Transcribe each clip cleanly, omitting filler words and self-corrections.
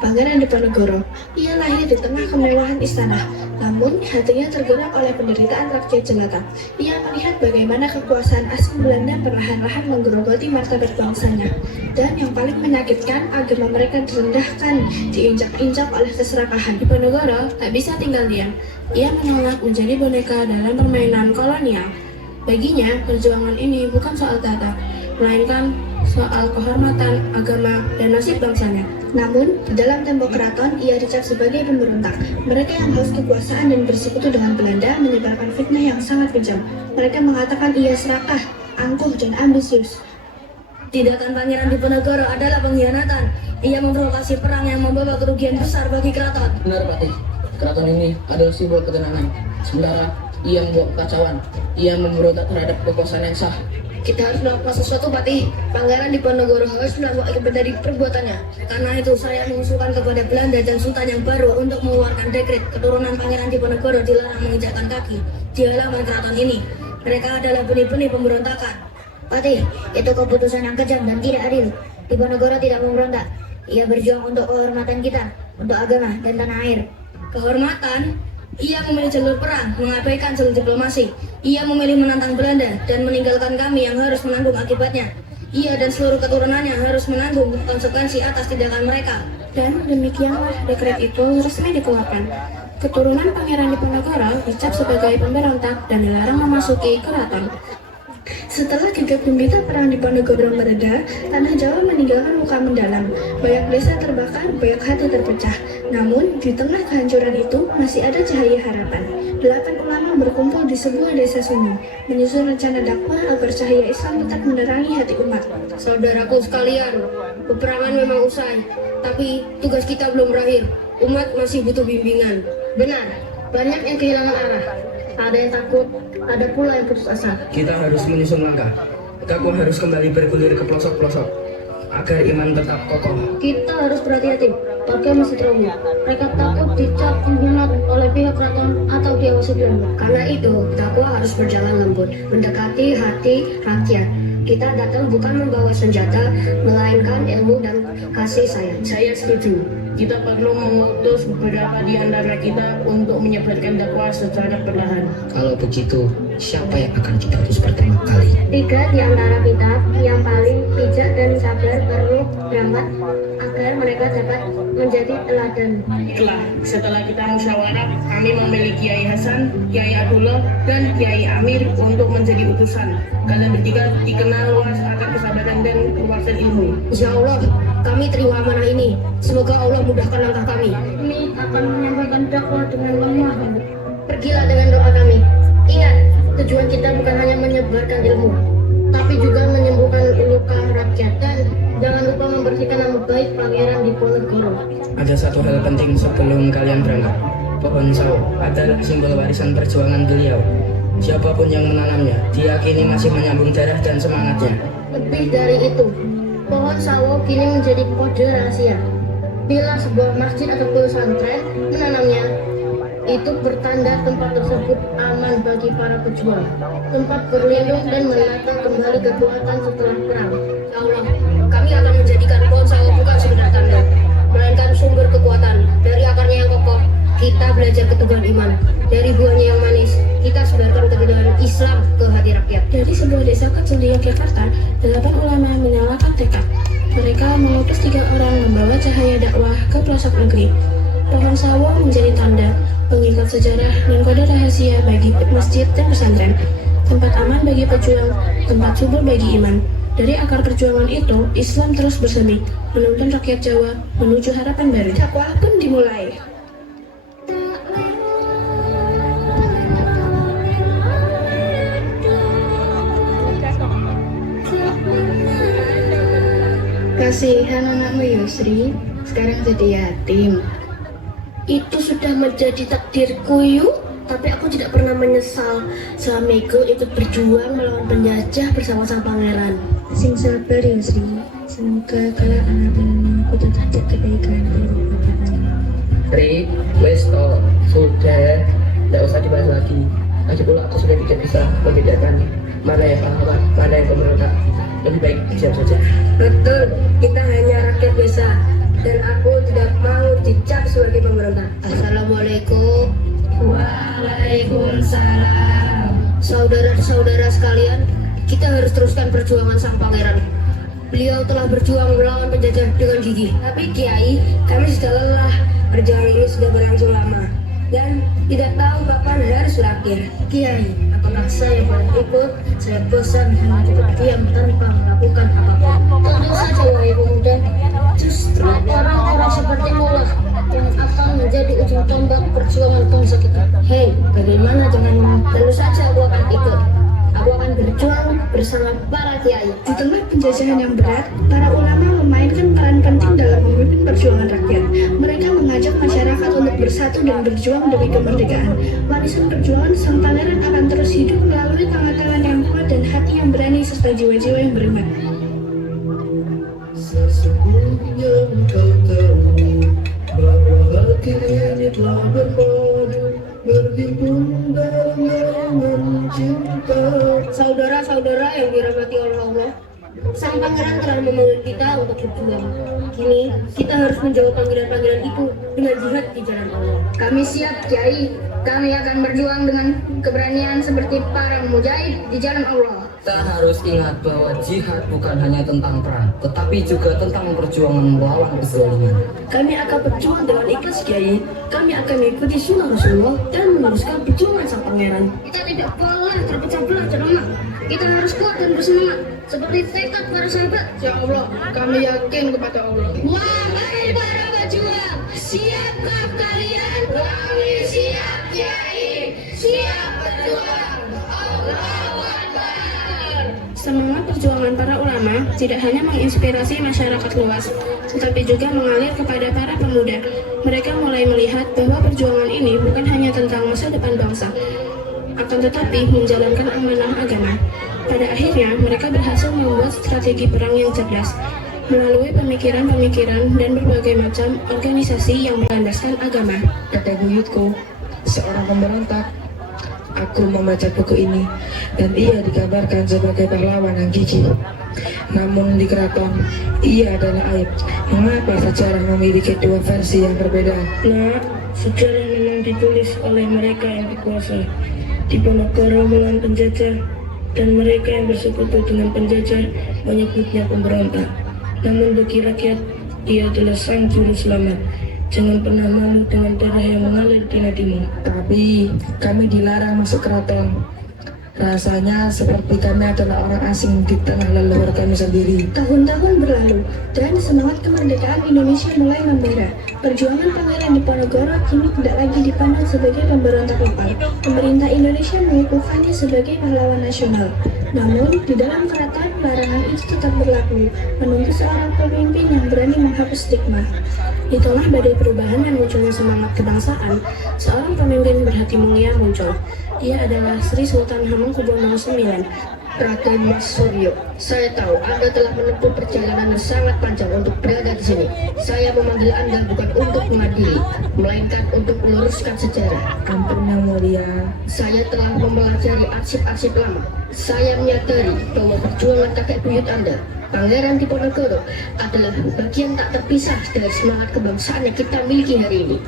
Pangeran Diponegoro, ia lahir di tengah kemewahan istana, namun hatinya tergerak oleh penderitaan rakyat jelata. Ia melihat bagaimana kekuasaan asing Belanda perlahan-lahan menggerogoti martabat bangsanya. Dan yang paling menyakitkan, agama mereka direndahkan, diinjak-injak oleh keserakahan. Diponegoro tak bisa tinggal diam. Ia menolak menjadi boneka dalam permainan kolonial. Baginya, perjuangan ini bukan soal tahta, melainkan soal kehormatan, agama, dan nasib bangsanya. Namun, di dalam tembok keraton, ia dicap sebagai pemberontak. Mereka yang haus kekuasaan dan bersekutu dengan Belanda menyebarkan fitnah yang sangat kejam. Mereka mengatakan ia serakah, angkuh, dan ambisius. Tindakan Pangeran Diponegoro adalah pengkhianatan. Ia memprovokasi perang yang membawa kerugian besar bagi keraton. Benar, Patih. Keraton ini adalah simbol ketenangan. Sementara ia membuat kekacauan. Ia memberontak terhadap kekuasaan yang sah. Kita harus melakukan sesuatu, Patih. Pangeran Diponegoro harus menanggung akibat dari perbuatannya. Karena itu saya mengusulkan kepada Belanda dan Sultan yang baru untuk mengeluarkan dekret keturunan Pangeran Diponegoro dilarang menginjakkan kaki di halaman keraton ini. Mereka adalah benih-benih pemberontakan. Patih, itu keputusan yang kejam dan tidak adil. Diponegoro tidak memberontak. Ia berjuang untuk kehormatan kita, untuk agama dan tanah air. Kehormatan? Ia memilih jalur perang, mengabaikan jalur diplomasi. Ia memilih menantang Belanda dan meninggalkan kami yang harus menanggung akibatnya. Ia dan seluruh keturunannya harus menanggung konsekuensi atas tindakan mereka. Dan demikianlah dekret itu resmi dikeluarkan. Keturunan Pangeran Diponegoro dicap sebagai pemberontak dan dilarang memasuki keraton. Setelah gegap gembita perang Diponegoro mereda, tanah Jawa meninggalkan luka mendalam. Banyak desa terbakar, banyak hati terpecah. Namun, di tengah kehancuran itu masih ada cahaya harapan. 8 ulama berkumpul di sebuah desa sunyi, menyusun rencana dakwah agar cahaya Islam tetap menerangi hati umat. Saudaraku sekalian, peperangan memang usai, tapi tugas kita belum berakhir. Umat masih butuh bimbingan. Benar, banyak yang kehilangan arah. Ada yang takut, ada pula yang putus asa. Kita harus menyusun langkah. Dakwah harus kembali bergulir ke pelosok-pelosok agar iman tetap kokoh. Kita harus berhati-hati. Warga masih trauma. Mereka takut dicap pengkhianat oleh pihak keraton atau diawasi Belanda. Karena itu, dakwah harus berjalan lembut, mendekati hati rakyat. Kita datang bukan membawa senjata, melainkan ilmu dan kasih sayang. Saya setuju. Kita perlu mengutus beberapa di antara kita untuk menyebarkan dakwah secara perlahan. Kalau begitu, siapa yang akan kita utus pertama kali? 3 di antara kita yang paling bijak dan sabar perlu berangkat agar mereka dapat menjadi teladan. Baiklah, setelah kita musyawarah, kami memilih Kiai Hasan, Kiai Abdullah, dan Kiai Amir untuk menjadi utusan. Kalian bertiga dikenal luas akan kesabaran dan keluasan ilmu. Insya Allah, kami terima amanah ini. Semoga Allah mudahkan langkah kami. Kami akan menyampaikan dakwah dengan lemah lembut. Pergilah dengan doa kami. Ingat, tujuan kita bukan hanya menyebarkan ilmu, tapi juga menyembuhkan luka rakyat. Dan jangan lupa membersihkan nama baik Pangeran Diponegoro. Ada satu hal penting sebelum kalian berangkat. Pohon sawo adalah simbol warisan perjuangan beliau. Siapapun yang menanamnya, diyakini masih menyambung darah dan semangatnya. Lebih dari itu, pohon sawo kini menjadi kode rahasia. Bila sebuah masjid atau pesantren menanamnya, itu bertanda tempat tersebut aman bagi para pejuang, tempat berlindung dan menata kembali kekuatan setelah perang. Ya Allah, kami akan menjadikan pohon sawo bukan sekedar tanda, melainkan sumber kekuatan. Dari akarnya yang kokoh, kita belajar keteguhan iman. Dari buahnya yang manis, kita sebarkan keteguhan Islam ke hati rakyat. Dari sebuah desa kecil di Yogyakarta, 8 ulama menyalakan tekad. Mereka mengutus 3 orang membawa cahaya dakwah ke pelosok negeri. Pohon sawo menjadi tanda, pengikat sejarah, dan kode rahasia bagi masjid dan pesantren. Tempat aman bagi pejuang, tempat subur bagi iman. Dari akar perjuangan itu, Islam terus bersemi, menuntun rakyat Jawa menuju harapan baru. Dakwah pun dimulai. Kasihan anakmu Yusri, sekarang jadi yatim. Itu sudah menjadi takdirku yuk. Tapi aku tidak pernah menyesal. Suamiku ikut berjuang melawan penjajah bersama sang pangeran. Sing sabar Yusri, semoga kelak anak-anakku tetap kebaikan dari bapaknya. Ri, wes toh, sudah, tidak usah dibahas lagi. Lagi pula aku sudah tidak bisa membedakan mana yang pahlawan, mana yang pemberontak. Lebih baik diam saja. Betul, kita hanya rakyat harus teruskan perjuangan sang pangeran. Beliau telah berjuang melawan penjajah dengan gigih. Tapi Kiai, kami sudah lelah. Perjuangan ini sudah berlangsung lama dan tidak tahu kapan harus berakhir. Kiai, apakah saya boleh ikut? Saya bosan hanya duduk diam tanpa melakukan apapun. Tentu saja, wahai pemuda. Justru orang-orang sepertimu lah yang akan menjadi ujung tombak perjuangan bangsa kita. Hei, bagaimana dengan tentu saja aku akan ikut. Aku akan berjuang bersama para kiai. Di tengah penjajahan yang berat, para ulama memainkan peran penting dalam memimpin perjuangan rakyat. Mereka mengajak masyarakat untuk bersatu dan berjuang demi kemerdekaan. Warisan perjuangan sang pangeran akan terus hidup melalui tangan-tangan yang kuat dan hati yang berani serta jiwa-jiwa yang beriman. Sesungguhnya engkau tahu bahwa hati ini telah berpadu berhimpun dalam naungan cinta. Saudara-saudara yang dirahmati oleh Allah, sang pangeran telah memanggil kita untuk berjuang. Kini kita harus menjawab panggilan-panggilan itu dengan jihad di jalan Allah. Kami siap, Kiai. Kami akan berjuang dengan keberanian seperti para mujahid di jalan Allah. Kita harus ingat bahwa jihad bukan hanya tentang perang, tetapi juga tentang perjuangan melawan kezaliman. Kami akan berjuang dengan ikhlas, Kiai. Kami akan mengikuti sunnah Rasulullah dan meneruskan perjuangan sang pangeran. Kita tidak boleh terpecah belah dan lemah. Kita harus kuat dan bersemangat seperti tekad para sahabat. Ya Allah, kami yakin kepada Allah. Wahai para pejuang, siapkah kalian? Kami siap, Kiai. Siap berjuang. Allahu Akbar. Semangat perjuangan para ulama tidak hanya menginspirasi masyarakat luas, tetapi juga mengalir kepada para pemuda. Mereka mulai melihat bahwa perjuangan ini bukan hanya tentang masa depan bangsa, akan tetapi menjalankan amanah agama. Pada akhirnya, mereka berhasil membuat strategi perang yang cerdas, melalui pemikiran-pemikiran dan berbagai macam organisasi yang berlandaskan agama. Kakek buyutku, seorang pemberontak. Aku membaca buku ini dan ia digambarkan sebagai pahlawan yang gigih. Namun di keraton, ia adalah aib. Mengapa sejarah memiliki dua versi yang berbeda? Nah, sejarah memang ditulis oleh mereka yang berkuasa. Diponegoro melawan penjajah dan mereka yang bersekutu dengan penjajah menyebutnya pemberontak. Namun bagi rakyat, ia adalah sang juru selamat. Jangan pernah malu dengan darah yang mengalir di nadimu. Tapi kami dilarang masuk keraton. Rasanya seperti kami adalah orang asing di tengah leluhur kami sendiri. Tahun-tahun berlalu, dan semangat kemerdekaan Indonesia mulai membara. Perjuangan Pangeran Diponegoro kini tidak lagi dipandang sebagai pemberontak lokal. Pemerintah Indonesia mengukuhkannya sebagai pahlawan nasional. Namun, di dalam keraton, larangan itu tetap berlaku, menunggu seorang pemimpin yang berani menghapus stigma. Di tengah badai perubahan dan munculnya semangat kebangsaan, seorang pemimpin berhati mulia muncul. Ia adalah Sri Sultan Hamengkubuwono IX, Raden Mas Suryo, saya tahu Anda telah menempuh perjalanan yang sangat panjang untuk berada di sini. Saya memanggil Anda bukan untuk mengadili, melainkan untuk meluruskan sejarah. Ampun yang mulia. Saya telah mempelajari arsip-arsip lama. Saya menyadari bahwa perjuangan kakek buyut Anda, Pangeran Diponegoro, adalah bagian tak terpisah dari semangat kebangsaan yang kita miliki hari ini.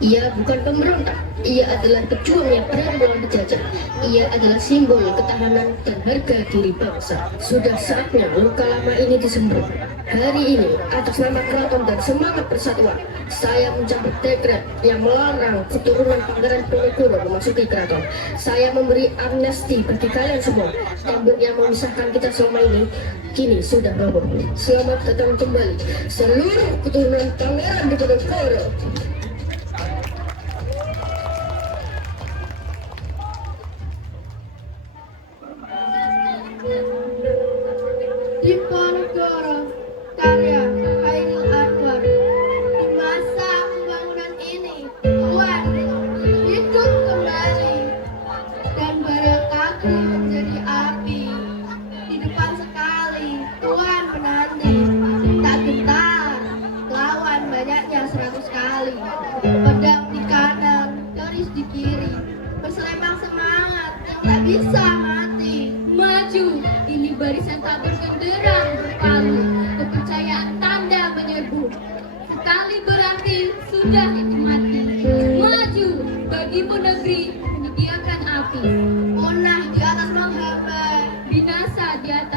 Ia bukan pemberontak, ia adalah pejuang yang berani melawan penjajah. Ia adalah simbol ketahanan dan harga diri bangsa. Sudah saatnya luka lama ini disembuh. Hari ini, atas nama keraton dan semangat persatuan, saya mencabut dekret yang melarang keturunan Pangeran Diponegoro memasuki keraton. Saya memberi amnesti bagi kalian semua. Tembok yang memisahkan kita selama ini kini sudah roboh. Selamat datang kembali seluruh keturunan Pangeran Diponegoro. Diponegoro, karya Hairil Anwar. Di masa pembangunan ini, Tuhan hidup kembali dan berkaki menjadi api. Di depan sekali, Tuhan menanti, tak gentar, lawan banyaknya 100 kali. Pedang di kanan, keris di kiri, berselemang semangat yang tak bisa mati. Maju, ini barisan tak bergenderang berpalu, kepercayaan tanda menyerbu. Sekali berarti sudah itu mati. Maju, bagimu negeri menyediakan api. Punah di atas menghamba, binasa di atas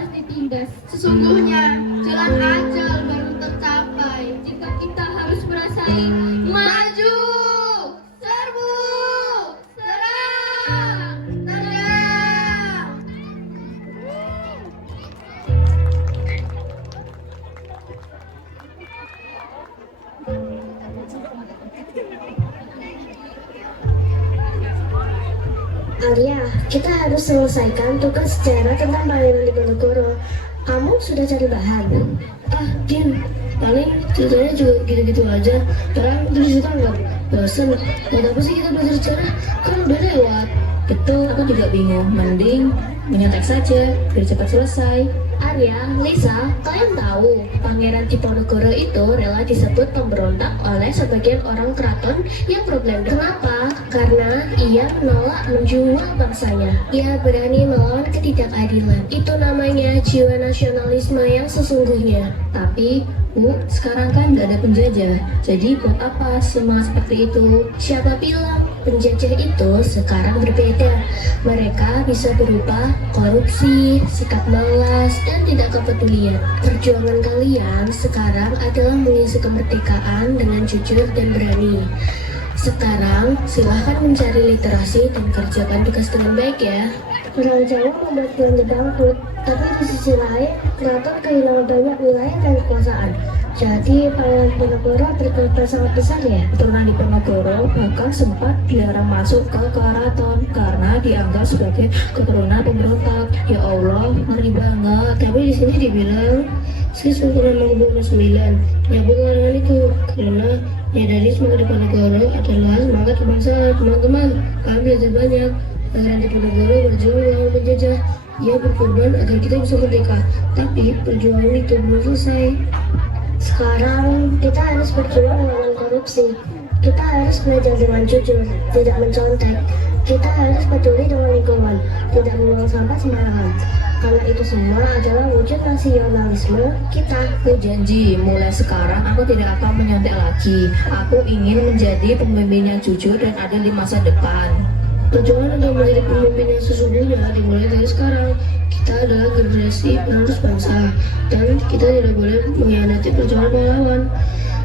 Sesungguhnya jalan ajal baru tercapai jika kita harus bersaing. Maju, serbu, serang, tendang. Alia, kita harus selesaikan tugas sejarah tentang Pangeran Diponegoro. Kamu sudah cari bahan? Din, paling ceritanya juga gitu-gitu aja. Terang terus juga nggak bosan. Buat apa sih kita belajar sejarah? Kan udah lewat. Betul, aku juga bingung. Mending menyontek saja, biar cepat selesai. Arya, Lisa, kalian tahu Pangeran Diponegoro itu rela disebut pemberontak oleh sebagian orang keraton yang problematik. Kenapa? Karena ia menolak menjual bangsanya. Ia berani melawan ketidakadilan. Itu namanya jiwa nasionalisme yang sesungguhnya. Tapi, Bu, sekarang kan nggak ada penjajah. Jadi buat apa semangat seperti itu? Siapa bilang penjajah itu sekarang berbeda? Mereka bisa berupa korupsi, sikap malas, dan tidak kepedulian. Perjuangan kalian sekarang adalah mengisi kemerdekaan dengan jujur dan berani. Sekarang silahkan mencari literasi dan kerjakan tugas dengan baik ya. Orang Jawa membuat Belanda bangkrut, tapi di sisi lain keraton kehilangan banyak wilayah dan kekuasaan. Jadi Pangeran Diponegoro berkorban sangat besar ya. Keturunan Diponegoro bahkan sempat dilarang masuk ke keraton karena dianggap sebagai keturunan pemberontak. Ya Allah, ngeri banget. Tapi di sini dibilang Sultan Hamengkubuwono IX menyambut larangan itu karena menyadari semangat Diponegoro adalah semangat kebangsaan. Teman-teman, kami belajar banyak. Pangeran Diponegoro berjuang melawan penjajah. Ia berkorban agar kita bisa merdeka. Tapi perjuangan itu belum selesai. Sekarang kita harus berjuang melawan korupsi. Kita harus belajar dengan jujur, tidak mencontek. Kita harus peduli dengan lingkungan, tidak membuang sampah sembarangan. Karena itu semua adalah wujud nasionalisme kita. Aku janji, mulai sekarang aku tidak akan menyontek lagi. Aku ingin menjadi pemimpin yang jujur dan adil di masa depan. Perjuangan untuk menjadi pemimpin yang sesungguhnya dimulai dari sekarang. Kita adalah generasi penerus bangsa dan kita tidak boleh mengkhianati perjuangan pahlawan.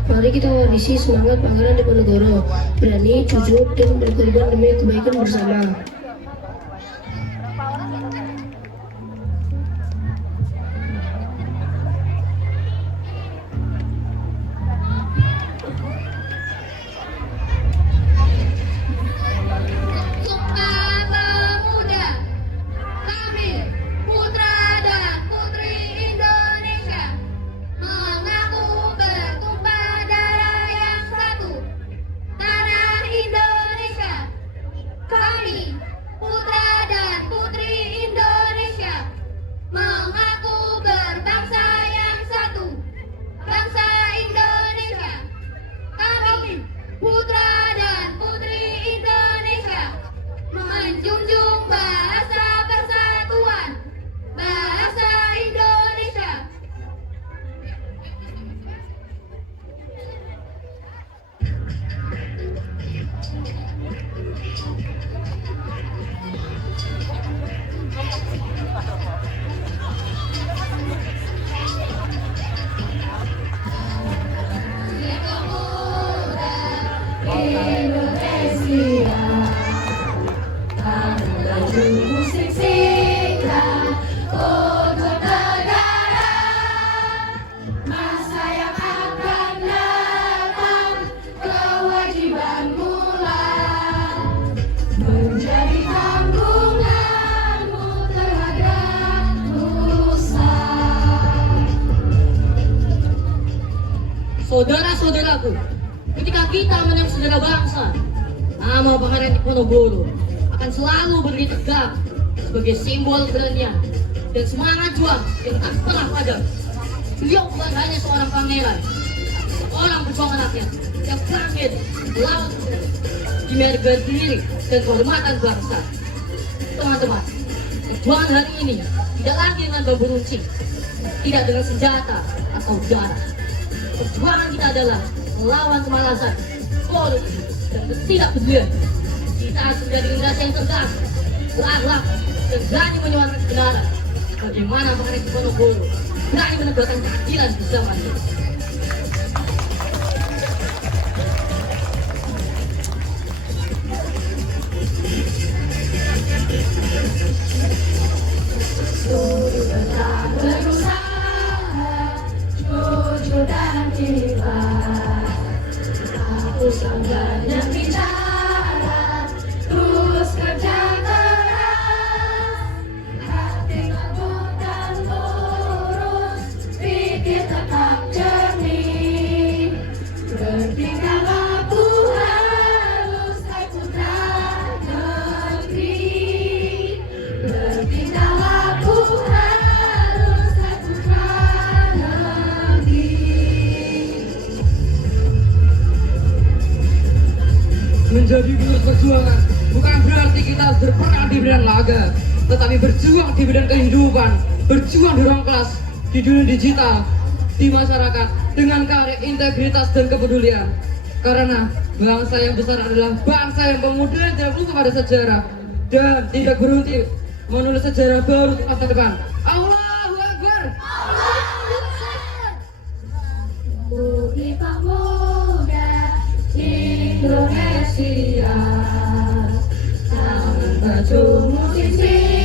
Mari kita warisi semangat Pangeran Diponegoro, berani, jujur, dan berkorban demi kebaikan bersama. Saudara-saudaraku, ketika kita menyebut saudara bangsa, nama Pangeran Diponegoro akan selalu berdiri tegak sebagai simbol keberanian dan semangat juang yang tak pernah padam. Beliau bukan hanya seorang pangeran, seorang perjuangan rakyat yang bangkit melawan di harga diri dan kehormatan bangsa. Teman-teman, perjuangan hari ini tidak lagi dengan bambu runcing, tidak dengan senjata atau darah. Perjuangan kita adalah melawan kemalasan, korupsi, dan ketidakpedulian. Kita harus menjadi generasi yang cerdas, berakhlak, dan berani menyuarakan kebenaran. Bagaimana Pangeran Diponegoro berani menegakkan keadilan di zaman ini. Jujur dan ikhlas, hapus banyak bicara, terus kerja keras, hati bukan lurus, pikir tetap jernih, bertingkah laku halus, hai putra negeri, bertingkah laku halus, hai putra negeri. Menjadi penerus perjuangan bukan berarti kita harus berperang di bidang laga, tetapi berjuang di bidang kehidupan, berjuang di ruang kelas, di dunia digital, di masyarakat dengan karya integritas dan kepedulian. Karena bangsa yang besar adalah bangsa yang kemudian tidak lupa pada sejarah dan tidak berhenti menulis sejarah baru di masa depan. Allahu Akbar. Budi Pemuda Indonesia, tangan bajumu sisi